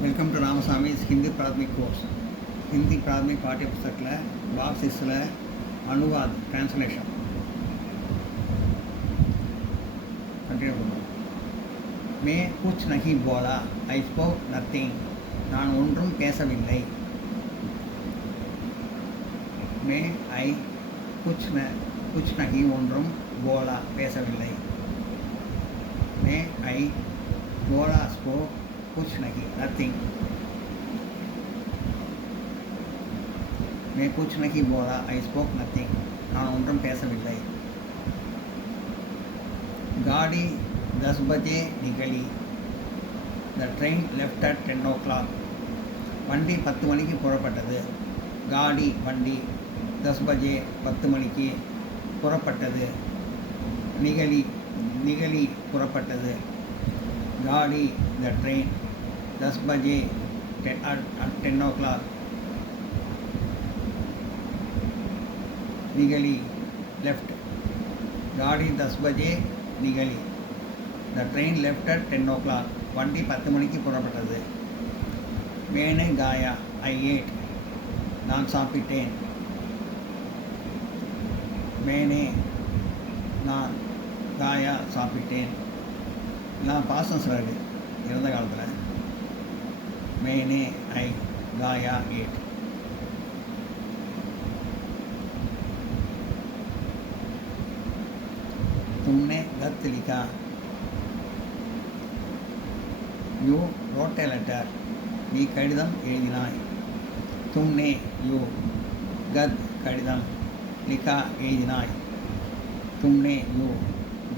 Welcome to Ramaswamy Hindi प्राथमिक course Hindi प्राथमिक पाठ्य पुस्तक बॉक्स अनुवाद ट्रांसलेशन कंटिन्यू करो। मैं कुछ नहीं बोला, आई स्पोक नथिंग, நான் ஒன்றும் பேசவில்லை। मैं आई कुछ नहीं ஒன்றும் बोला பேசவில்லை। मैं आई बोला स्पोक कुछ नहीं नथिंग। मैं कुछ नहीं बोला, आई स्पोक नथिंग, நான் ஒன்றும் பேசவில்லை। गाड़ी 10 बजे निकली, the train left at 10 o'clock, வண்டி 10 மணிக்கு புறப்பட்டது। गाड़ी வண்டி 10 बजे 10 மணிக்கு புறப்பட்டது। நிகழி புறப்பட்டது। गाड़ी द ट्रेन 10 बजे at 10 o'clock, निगली लेफ्ट। गाड़ी 10 बजे निगली, the train left at 10 o'clock, वंडी 10 மணிக்கு புறப்பட்டது। मैंने गाया, आई एट, நான் சாப்பிட்டேன்। मैंने நான் गाया சாப்பிட்டேன், நான் பாசம் சொல்கிறது இறந்த காலத்தில்। मैंने आई गाया एट। तुमने गत लिखा, यू रोट ए लेटर, நீ கடிதம் எழுதினாய்। तुमने यू गत கடிதம், लिखा எழுதினாய்। तुमने यू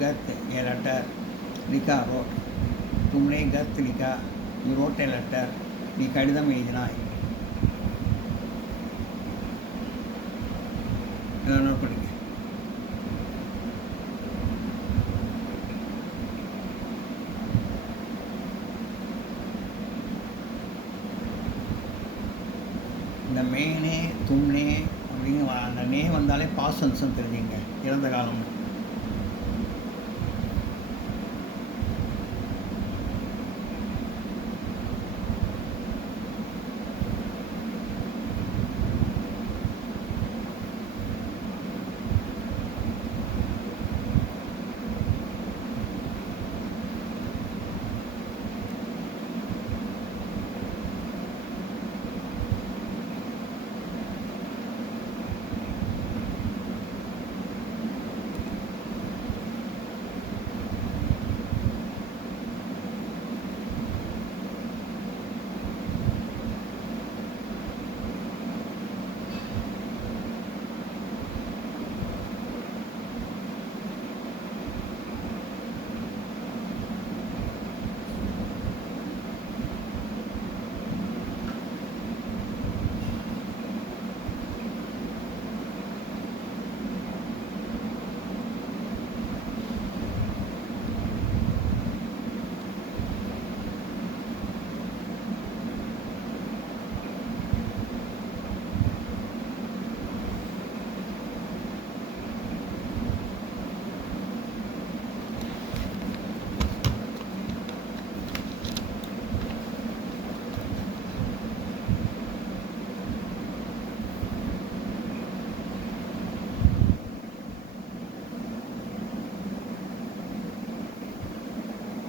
गत ए लेटर, लिखा रोट। तुमने गत लिखा, यू रोट ए लेटर, நீ கடிதம் எழுதினாய்। நோட் பண்ணிக்க। இந்த மேனே தும்னே அப்படின்னு அந்த நே வந்தாலே பாசன்ஸ்ன்னு தெரிஞ்சுங்க, இறந்த காலம்।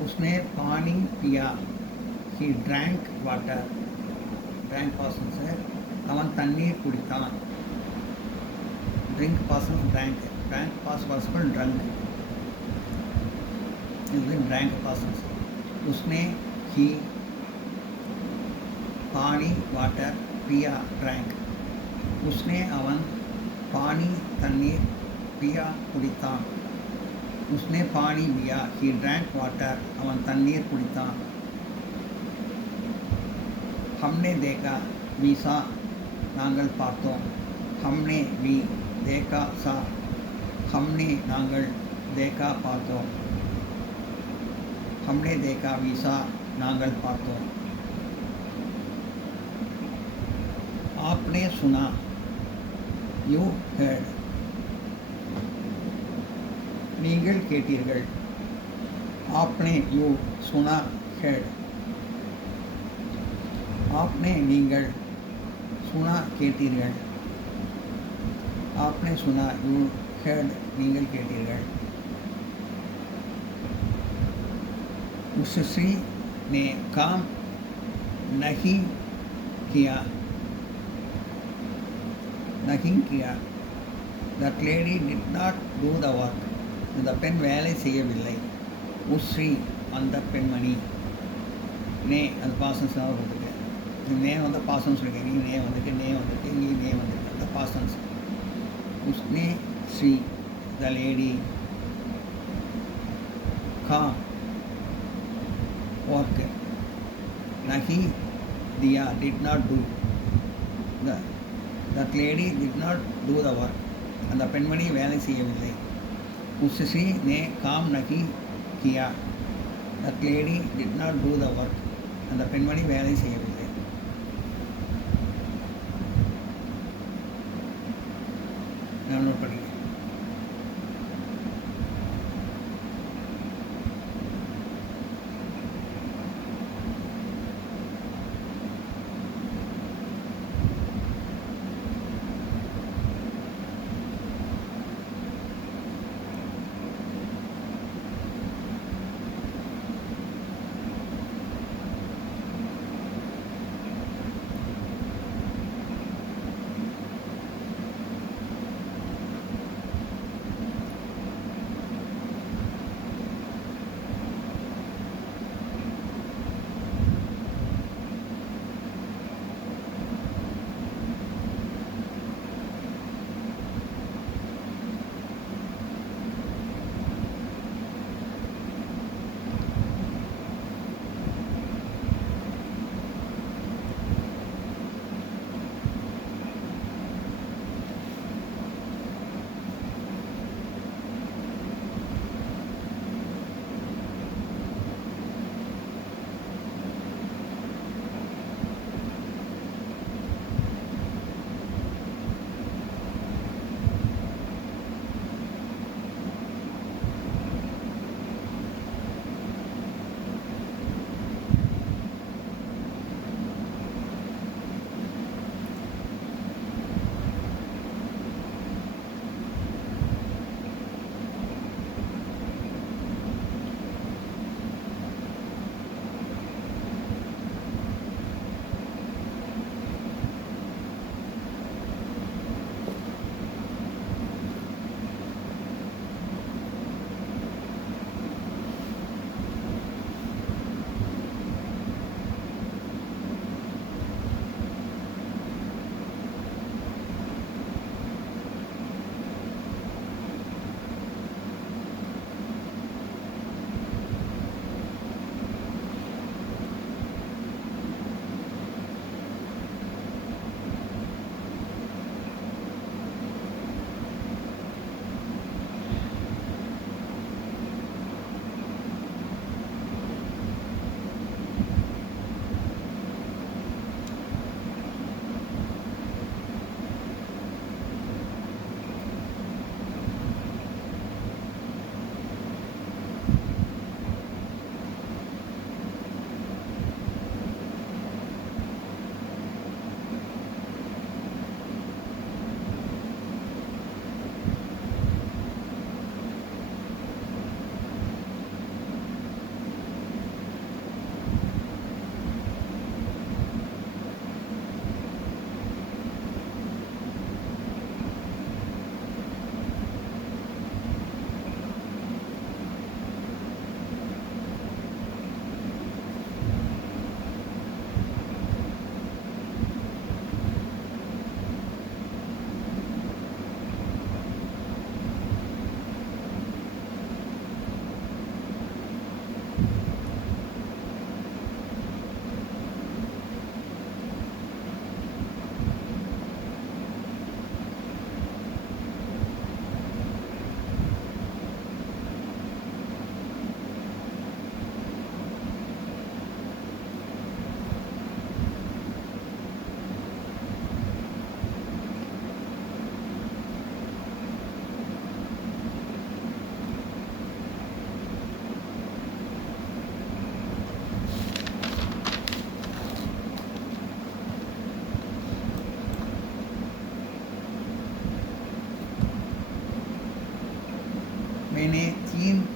उसने पानी पिया, he drank water, drank पासन्स है, அவன் தண்ணீர் குடித்தான்। drink पासन्स drank, drank पास पासन्स drunk, இது drank पासन्स। उसने he पानी वाटर, पिया drank, उसने அவன் पानी தண்ணீர், पिया குடித்தான்। उसने पानी पिया, he drank water, அவன் தண்ணீர் குடித்தான்। हमने देखा, we saw, நாங்கள் பார்த்தோம்। हमने we देखा saw, हमने நாங்கள் देखा பார்த்தோம்। हमने देखा we saw, நாங்கள் பார்த்தோம்। आपने सुना, you heard, நீங்கள் கேட்டீர்கள்। आपने यू सुना हेड, आपने நீங்கள் सुना கேட்டீர்கள் आपने सुना you heard நீங்கள் கேட்டீர்கள் उससे ने काम नहीं किया that lady did not do the work அந்த பெண் வேலை செய்யவில்லை உஸ்ரீ அந்த பெண்மணி நே அந்த பாசன்ஸ் தான் கொடுத்துருக்கு நே வந்து பாசன்ஸ் சொல்லியிருக்கேன் இங்கே நே வந்திருக்கு இங்கே நே வந்திருக்கு அந்த பாசன்ஸ் உஸ்னே ஸ்ரீ த லேடி काम work नहीं दिया did not do that lady did not do the work அந்த பெண்மணி வேலை செய்யவில்லை उससे ने काम नहीं किया that lady did not do the work அந்த பெண்மணி வேலை செய்யவில்லை நான் நோட் பண்ணிக்கிறேன்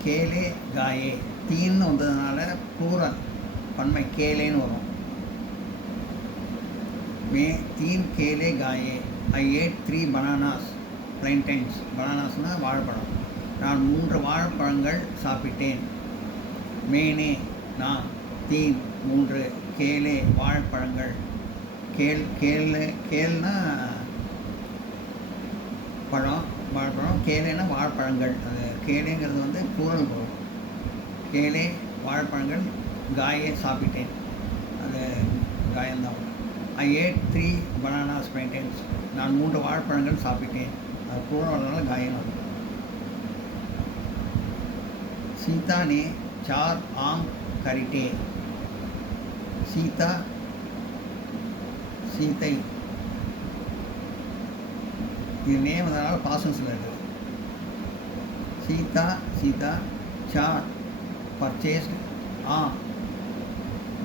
கேலே காயே, தீன்னு வந்ததுனால ப்ளூரல் பன்மை கேலேன்னு வரும். மே தீன் Cayley Gaaye, I ate 3 bananas பிளைன்டைன்ஸ். பனானாஸ்னால் வாழைப்பழம். நான் 3 வாழைப்பழங்கள் சாப்பிட்டேன். மேனே நான், தீன் 3, கேலே வாழைப்பழங்கள். கேல்னா பழம், வாழைப்பழம். கேலேனா வாழைப்பழங்கள். அது கேலேங்கிறது வந்து ப்ளூரல் வரும். கேலே வாழைப்பழங்கள், காயே சாப்பிட்டேன், அது காயந்தான். ஐ ஏட் 3 பனானாஸ் பிளைன்டைன்ஸ், நான் 3 வாழைப்பழங்கள் சாப்பிட்டேன், அது ப்ளூரல்னால காயம் வரும். सीता ने 4 आम खरीदे. सीता சீத்தை, இது நேம் அதனால் பாசன்ஸில் இருக்குது. Sita 4 purchased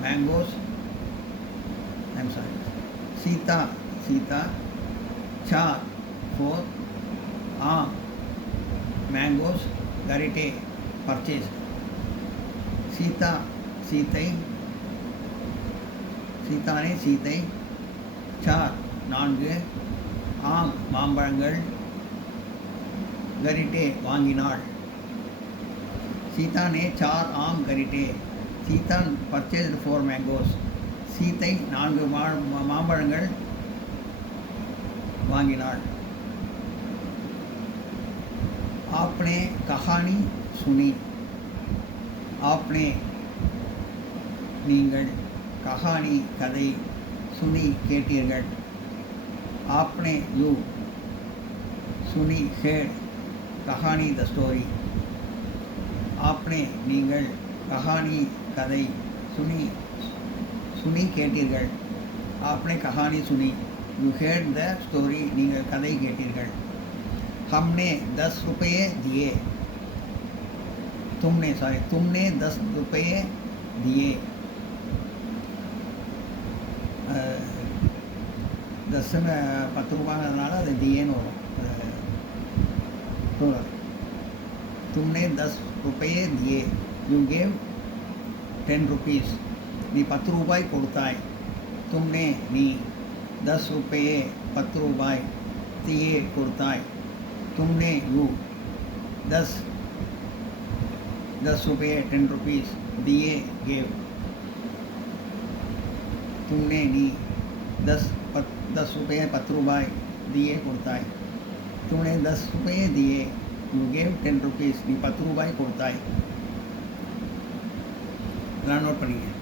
mangoes. I'm sorry. Sita 4 mangoes खरीदे purchased. சீத்தை சீத்தை 4 மாம்பழங்கள் கரிட்டே வாங்கினாள். சீதா ने 4 आम खरीदे. Sita purchased 4 mangoes. சீத்தை 4 மாம்பழங்கள் வாங்கினாள். आपने कहानी सुनी. आपने நீங்கள், கஹானி கதை, சுனி கேட்டீர்கள். आपने you, Suni heard, Kahani the story. आपने நீங்கள், கஹானி கதை, சுனி கேட்டீர்கள். आपने कहानी सुनी, you heard the story, நீங்கள் கதை கேட்டீர்கள். हमने 10 रुपये दिए. तुमने 10 रुपये दिए. 10 ரூபாங்கிறதுனால அது दिएன்னு வரும். तुमने 10 रुपये दिए, you gave 10 rupees, நீ 10 ரூபாய் கொடுத்தாய். तुमने நீ 10 रुपये 10 ரூபாய் दिए கொடுத்தாய். तुमने you 10 रुपये 10 rupees दिए gave. तुमने நீ 10 रुपये 10 ரூபாய் दिए கொடுத்தாய். तुमने 10 रुपये दिए, you gave 10 rupees, நீ 10 ரூபாய் கொடுத்தாய். நான் நோட் பண்ணிக்கிறேன்.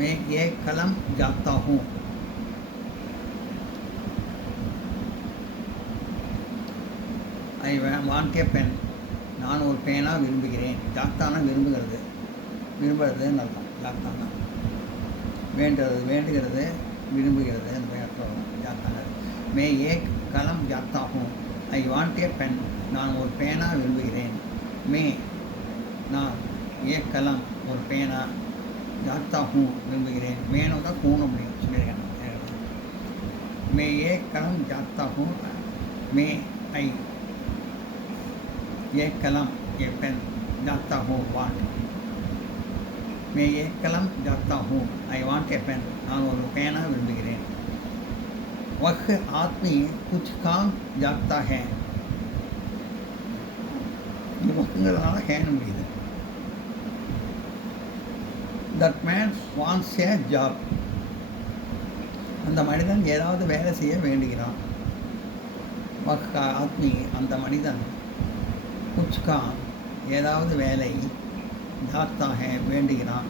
मैं ये कलम जाता हूँ. I want a pen. நான் ஒரு பேனா விரும்புகிறேன். ஜாக்தானா விரும்புகிறது, விரும்புகிறதுன்னு அர்த்தம். ஜாக்தானா வேண்டுகிறது, விரும்புகிறது அந்த அர்த்தம் ஜாக்தானா. மே ஏக் கலம் ஜாக்தா ஹூம். ஐ வாண்ட் ஏ பென். நான் ஒரு பேனா விரும்புகிறேன். மே நான், ஏக் கலம் ஒரு பேனா, ஜாக்தா ஹூம் விரும்புகிறேன். மேனோ தான் ஹூன்னு முடியும் சொல்லியிருக்கேன். மே ஏக் கலம் ஜாக்தா ஹூம். மே ஐ एक कलम ये पेन जाता हूँ वांट. मैं एक कलम जाता हूँ आई वांट ए पेन. நான் ஒரு பேனா விரும்புகிறேன். वह आदमी कुछ काम जाता है. இது வக்குங்கிறதுனால ஹேன்னு முடியுது. That man wants a job. அந்த மனிதன் ஏதாவது வேலை செய்ய வேண்டுகிறான். வஹ் ஆத்மி அந்த மனிதன், कुछ काम ஏதாவது வேலை, जाता है வேண்டுகிறான்.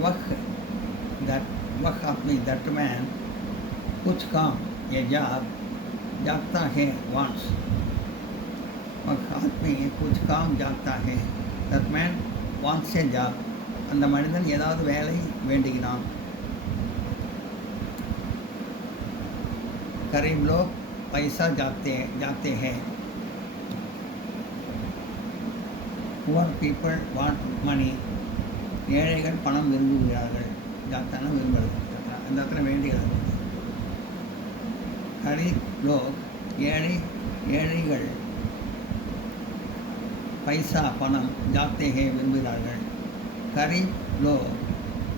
वह आदमी दैट मैन कुछ काम ये जॉब जाता है वांट्स. वह आदमी कुछ काम जाता है that man wants A job. அந்த மனிதன் ஏதாவது வேலை வேண்டுகிறான். गरीब लोग पैसा जाते हैं. Poor people want money. ஏழைகள் பணம் விரும்புகிறார்கள். ஜாத்தானா விரும்புகிறது. அந்த இடத்துல வேண்டுகிறது. கரீப் லோக் ஏழைகள், பைசா பணம், ஜாத்தேகே விரும்புகிறார்கள். கரீப் லோக்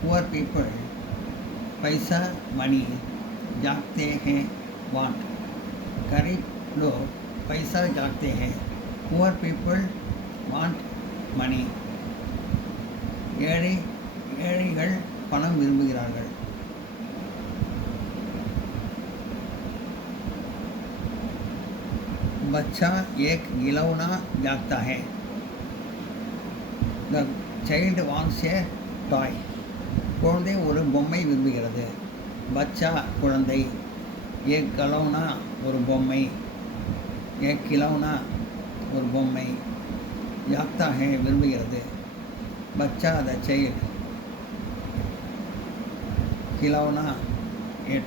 புவர் பீப்புள் பைசா மணி, ஜாத்தேகே வாண்ட். கரீப் லோக் பைசா ஜாத்தேகே. Poor people want money. ஏழைகள் பணம் விரும்புகிறார்கள். बच्चा एक खिलौना जाता है. The child wants a toy. குழந்தை ஒரு பொம்மை விரும்புகிறது. பச்சா குழந்தை, ஏக் கலௌனா ஒரு பொம்மை, ஏக் கிலௌனா ஒரு பொம்மை, जाता है விரும்புகிறது. बच्चा द child, खिलौना ए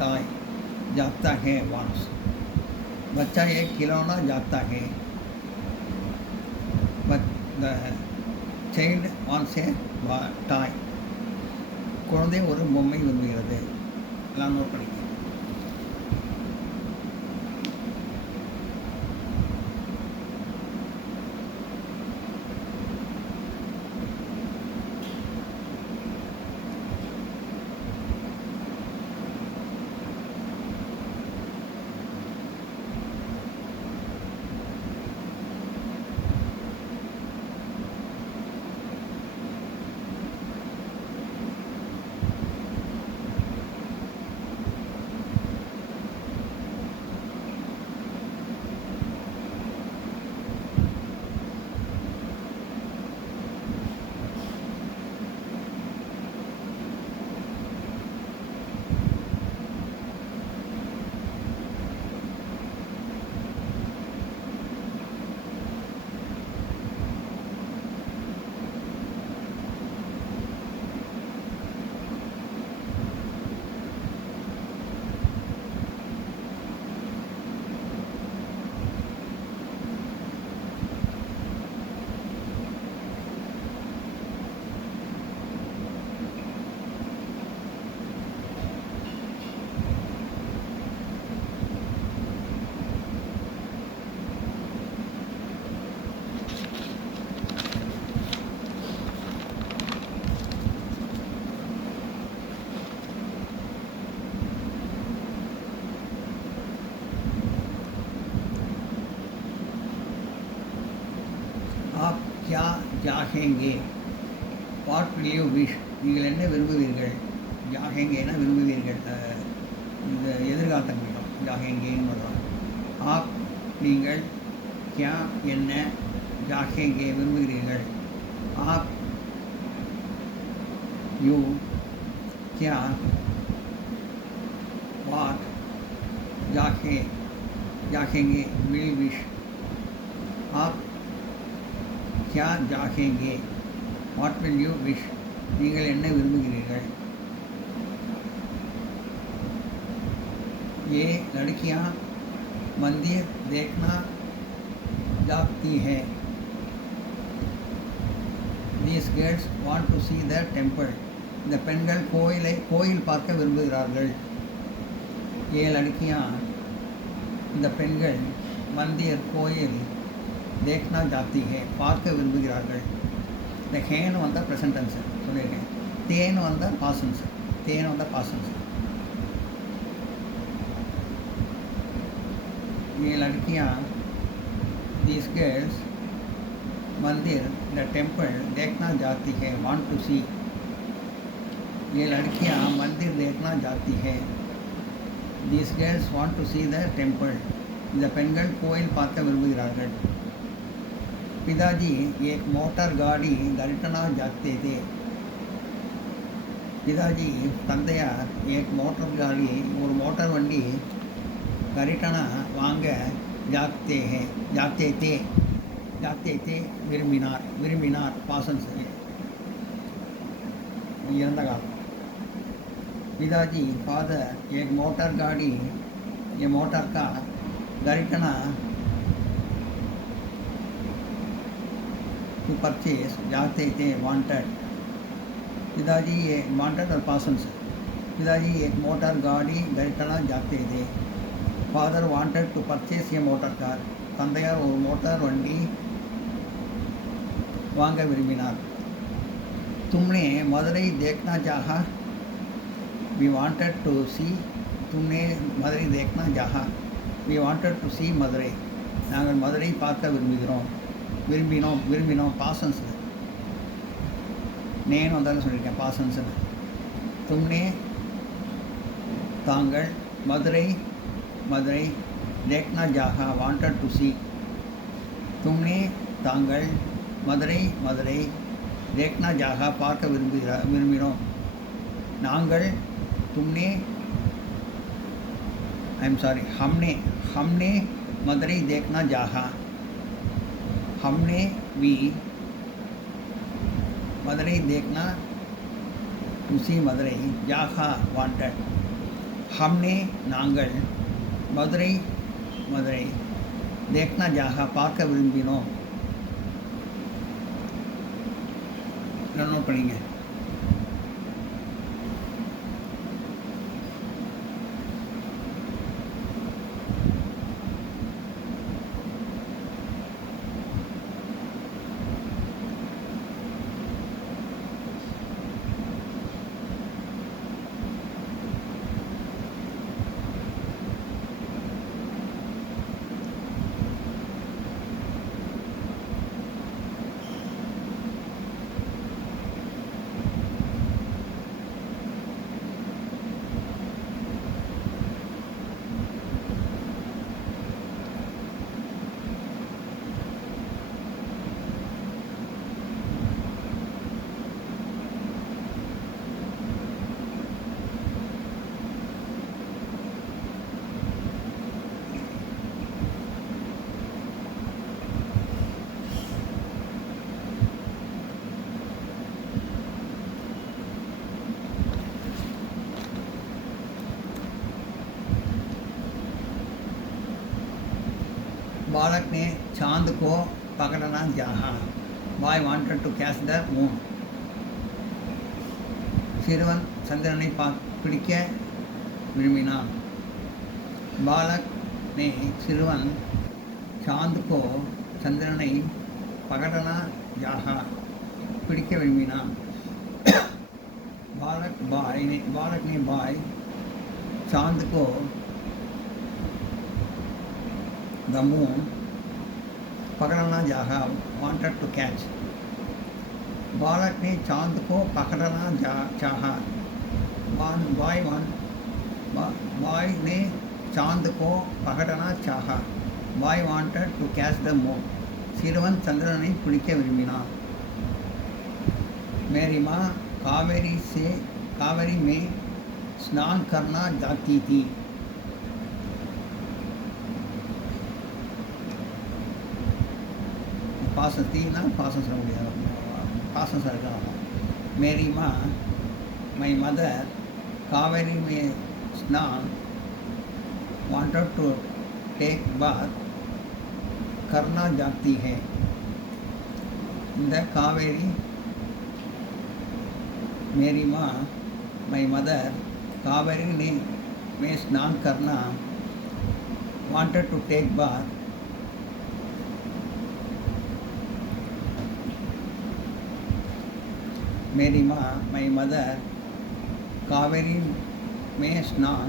टॉय, जाता है wants. बच्चा एक खिलौना जाता है. But the child wants a toy. குழந்தை ஒரு பொம்மை விரும்புகிறது. எல்லாம் நோட் பண்ணிக்க. आप क्या चाहेंगे? What will you wish? நீங்கள் என்ன விரும்புவீர்கள்? ஜாகேங்கேனா விரும்புவீர்கள். இந்த எதிர்காலத்தை முடியும். ஜாகேங்கேன்னு வரும். ஆப் நீங்கள், கியா என்ன, ஜாகேங்கே விரும்புகிறீர்கள். ஆப் யூ, கியா, வாட், ஜாகே चाहेंगे विल विश आप क्या चाहेंगे व्हाट विल यू विश நீங்கள் என்ன விரும்புகிறீர்கள் ये लड़कियां मंदिर देखना जाती है these girls want to see the temple இந்த பெண்கள் கோயில் பார்க்க விரும்புகிறார்கள் ये लड़कियां இந்த பெண்கள் மந்திர் கோயில் देखना जाती है பார்க்க விரும்புகிறார்கள் இந்த ஹேன்னு வந்தால் ப்ரெசன்ட் டென்ஸ் சொல்லியிருக்கேன் தேன்னு வந்தால் பாசன்ஸ் தேன்னு வந்தால் பாசன்ஸ் ये लड़कियां these girls मंदिर द टेम्पल देखना जाती है वांट टू सी ये लड़कियां मंदिर देखना जाती है these girls want to see the temple இந்த பெண்கள் கோயில் பார்க்க விரும்புகிறார்கள் पिताजी एक मोटर गाड़ी गरीटना जाते थे पिताजी தந்தையார் एक मोटर गाड़ी ஒரு மோட்டார் வண்டி गरीटना வாங்க जाते थे விரும்பினார் பாசன்ஸ் இறந்த காலம் पिताजी फादर एक मोटर गाड़ी ये मोटर का गरीटना टू परचेज जाते थे वांटेड पिताजी ये वांटेड और पासन्स पिताजी एक मोटर गाड़ी खरीदना जाते थे फादर वांटेड टू परचेज ये मोटर कार தந்தையார் ஒரு மோட்டார் வண்டி வாங்க விரும்பினார் तुमने मदुरई देखना चाहा वी वांटेड टू सी तुमने मदुरई देखना चाहा वी वांटेड टू सी मदुरई நாங்கள் மதுரை பார்க்க விரும்பினோம் பாசன்ஸ் நேன்னு வந்தாலும் சொல்லியிருக்கேன் பாசன்ஸ்னு தும்னே தாங்கள் மதுரை देखना चाहा वांटेड टू सी तुमने தாங்கள் மதுரை देखना चाहा பார்க்க விரும்பினோம் நாங்கள் तुमने हमने मदुरई देखना चाहा हमने भी मदुरई देखना टू सी मदुरई चाहा वांटेड हमने நாங்கள் मदुरई देखना चाहा பார்க்க விரும்பினோம் நோட் பண்ணிங்க बालक ने चांद को पकड़ना चाहा boy wanted to catch the moon சிறுவன் சந்திரனை பிடிக்க விரும்பினான் பாலக் ने சிறுவன் चांद को சந்திரனை पकड़ना चाहा பிடிக்க விரும்பினான் बालक ने बॉय चांद को the moon पकड़ना चाहा wanted to catch बालक ने चांद को पकड़ना चाहा बॉय ने चांद को पकड़ना चाहा boy wanted to catch the moon சிறுவன் சந்திரனை பிடிக்க விரும்பினான் मेरी माँ कावेरी में स्नान करना जाती थी பாசம் தீனா பாசம் சொல்ல முடியாது, பாசம் இருக்கணும். मेरी माँ my mother Kaveri में स्नान wanted to take bath करना जाती है. இந்த காவேரி मेरी माँ my mother कावेरी ने में स्नान करना wanted to take bath मेरी माँ my mother कावेरी में स्नान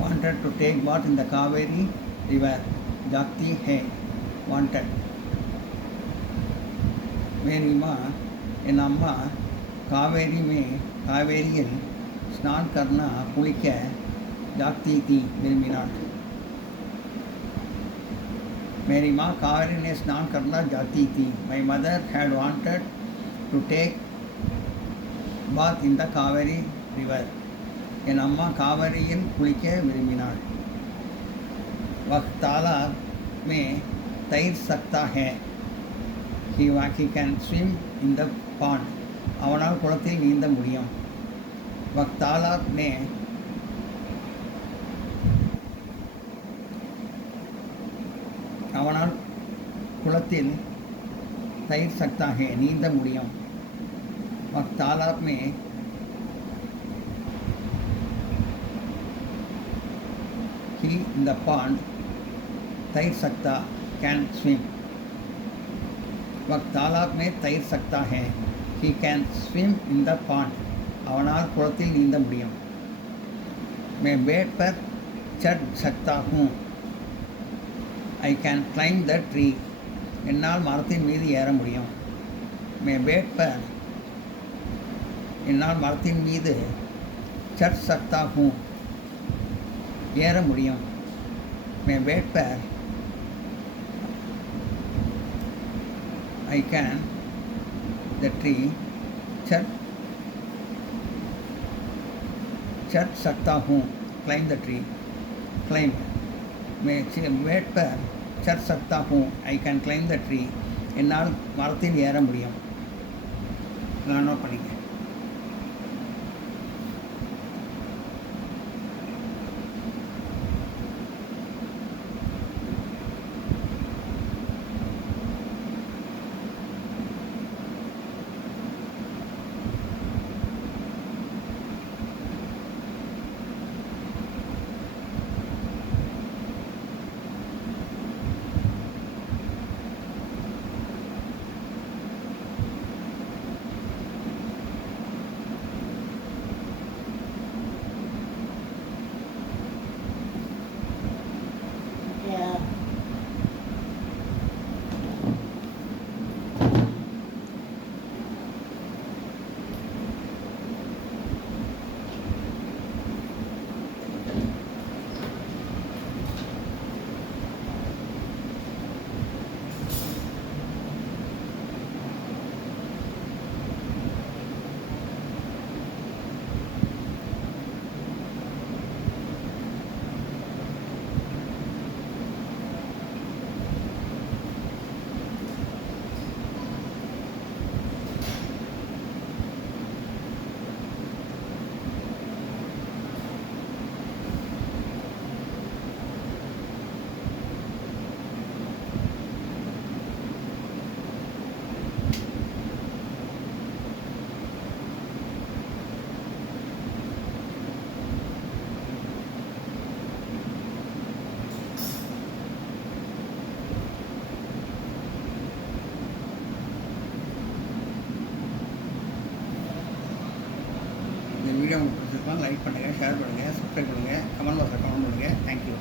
wanted to take bath in the Kaveri river जाती है wanted. मेरी माँ என் அம்மா காவேரியில் ஸ்நான் கர்னா குளிக்க ஜாக்தி தீ விரும்பினாள். मेरी माँ कावेरी ने स्नान करना जाती थी. My mother had wanted to take bath in the Kaveri river. என் அம்மா காவேரியில் குளிக்க விரும்பினாள். वह तालाब में तैर सकता है. He can swim in the pond. அவனால் குளத்தில் நீந்த முடியும். वह तालाब में அவனால் குளத்தில் तैर सकता है நீந்த முடியும். वह तालाब में he in the pond तैर सकता can swim. वह तालाब में तैर सकता है he can swim in the pond. அவனால் குளத்தில் நீந்த முடியும். मैं बेड पर चढ़ सकता हूँ. I can climb the tree. என்னால் மரத்தின் மீது ஏற முடியும். मैं बेड पर என்னால் மரத்தின் மீது चढ़ सकता हूँ ஏற முடியும். मैं बेड पर I can the tree चढ़ सकता हूँ climb the tree climb. मैं बेड पर चढ़ सकता हूँ I can climb the tree. என்னால் மரத்தில் ஏற முடியும். நான் நோட் பண்ணிக்க. வீடியோ உங்களுக்கு பிடிச்சிருக்கலாம் லைக் பண்ணுங்கள், ஷேர் பண்ணுங்கள், சப்ஸ்கிரைப் பண்ணுங்கள், கமெண்ட் பாக்ஸில் கமெண்ட் பண்ணுங்கள். தேங்க்யூ.